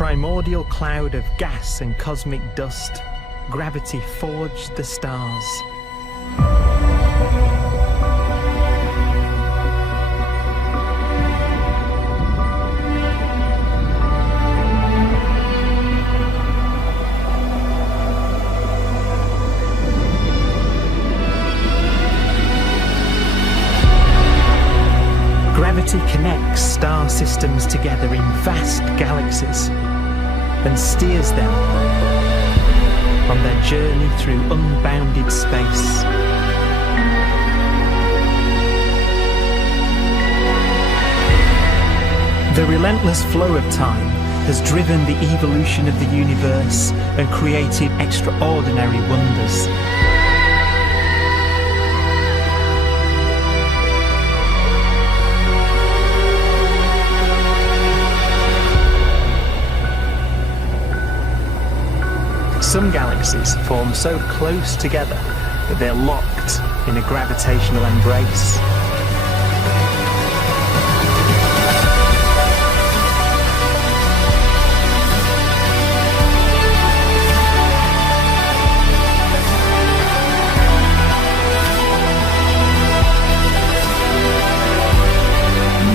primordial cloud of gas and cosmic dust, gravity forged the stars. Gravity connects star systems together in vast galaxies and steers them on their journey through unbounded space. The relentless flow of time has driven the evolution of the universe and created extraordinary wonders. Some galaxies form so close together that they're locked in a gravitational embrace.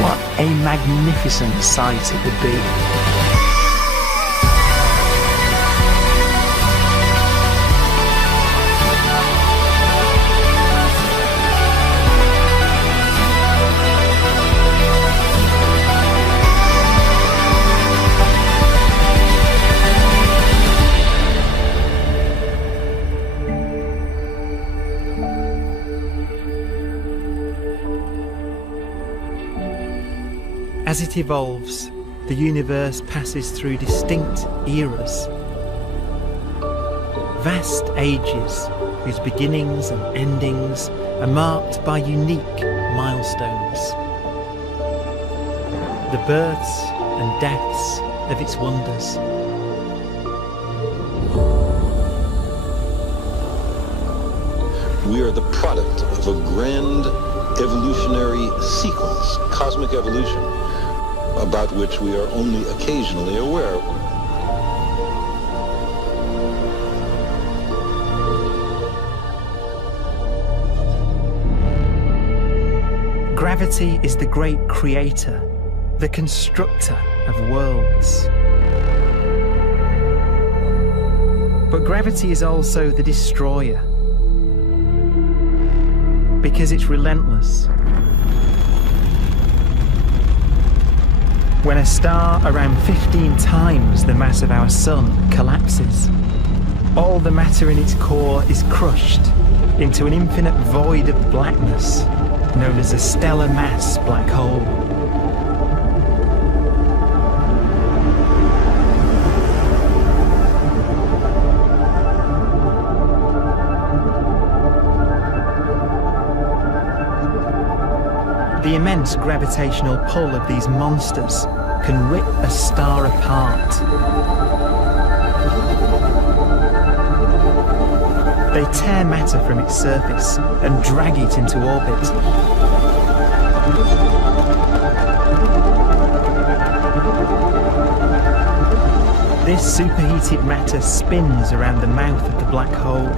What a magnificent sight it would be. As it evolves, the universe passes through distinct eras. Vast ages whose beginnings and endings are marked by unique milestones. The births and deaths of its wonders. We are the product of a grand evolutionary sequence, cosmic evolution, about which we are only occasionally aware. Gravity is the great creator, the constructor of worlds. But gravity is also the destroyer, because it's relentless. When a star around 15 times the mass of our Sun collapses, all the matter in its core is crushed into an infinite void of blackness known as a stellar mass black hole. The immense gravitational pull of these monsters can rip a star apart. They tear matter from its surface and drag it into orbit. This superheated matter spins around the mouth of the black hole,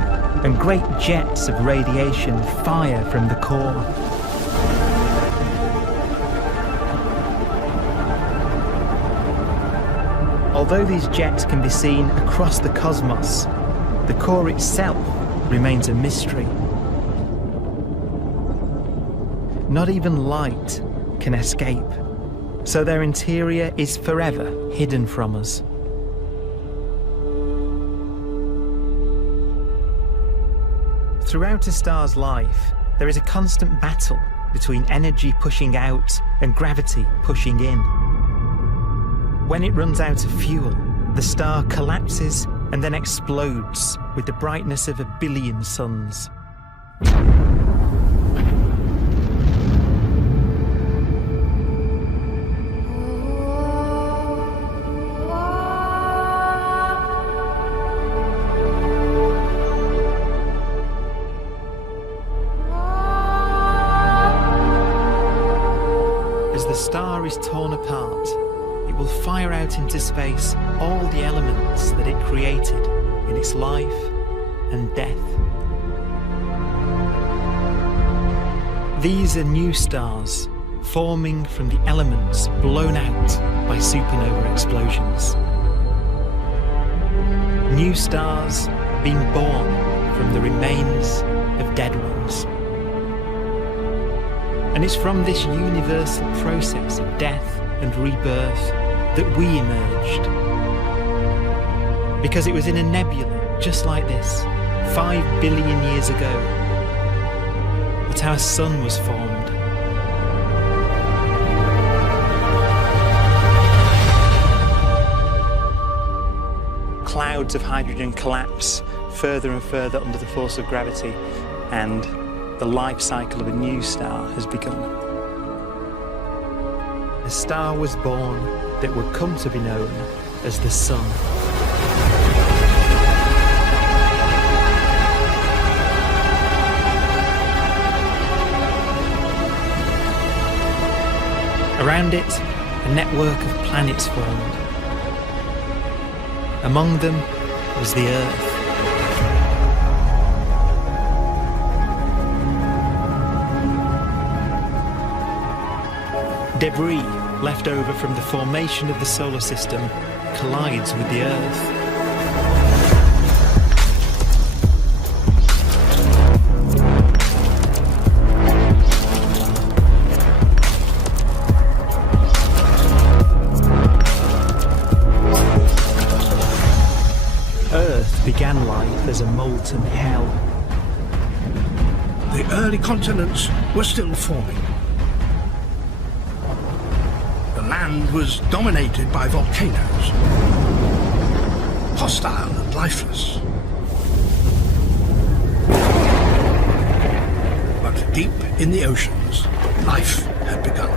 and great jets of radiation fire from the core. Although these jets can be seen across the cosmos, the core itself remains a mystery. Not even light can escape, so their interior is forever hidden from us. Throughout a star's life, there is a constant battle between energy pushing out and gravity pushing in. When it runs out of fuel, the star collapses and then explodes with the brightness of a billion suns. As the star is torn apart, it will fire out into space all the elements that it created in its life and death. These are new stars forming from the elements blown out by supernova explosions. New stars being born from the remains of dead ones. And it's from this universal process of death and rebirth that we emerged. Because it was in a nebula just like this, 5 billion years ago, that our sun was formed. Clouds of hydrogen collapse further and further under the force of gravity, and the life cycle of a new star has begun. A star was born that would come to be known as the Sun. Around it, a network of planets formed. Among them was the Earth. Debris left over from the formation of the solar system collides with the Earth. Earth began life as a molten hell. The early continents were still forming. Land was dominated by volcanoes, hostile and lifeless. But deep in the oceans, life had begun.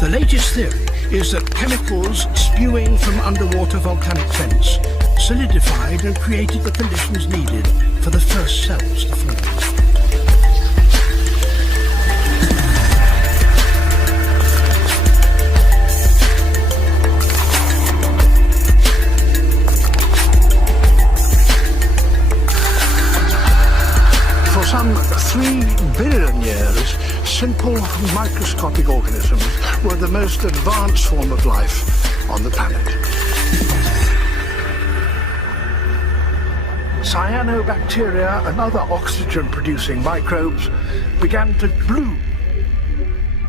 The latest theory is that chemicals spewing from underwater volcanic vents solidified and created the conditions needed for the first cells to form. For some 3 billion years, simple microscopic organisms were the most advanced form of life on the planet. Cyanobacteria and other oxygen-producing microbes began to bloom.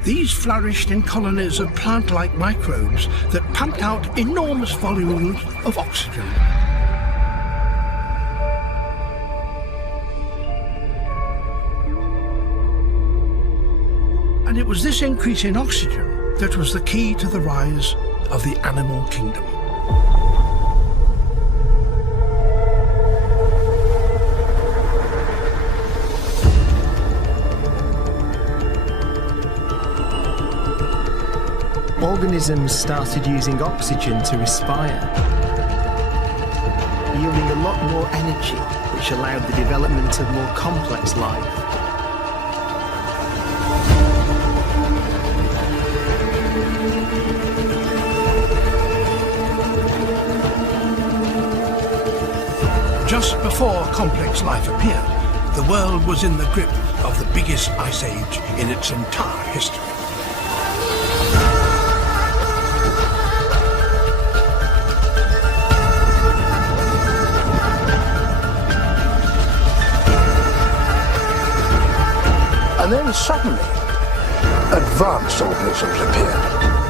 These flourished in colonies of plant-like microbes that pumped out enormous volumes of oxygen. And it was this increase in oxygen that was the key to the rise of the animal kingdom. Organisms started using oxygen to respire, yielding a lot more energy, which allowed the development of more complex life. Just before complex life appeared, the world was in the grip of the biggest ice age in its entire history. And then suddenly, advanced organisms appeared.